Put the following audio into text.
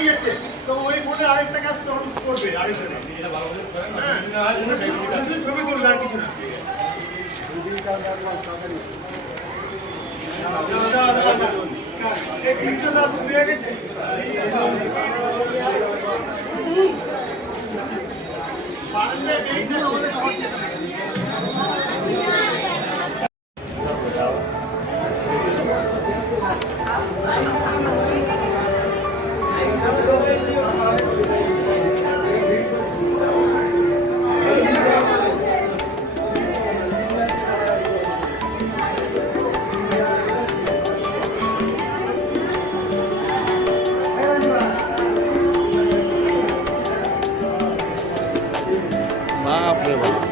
দাঁড়িয়ে গেছে। তো ওই বোর্ডে আরেকটা কাজ তখন করবে আরেকটা হ্যাঁ ছবি করবে আর কিছু না। আমাদের সমস্যা। Она была.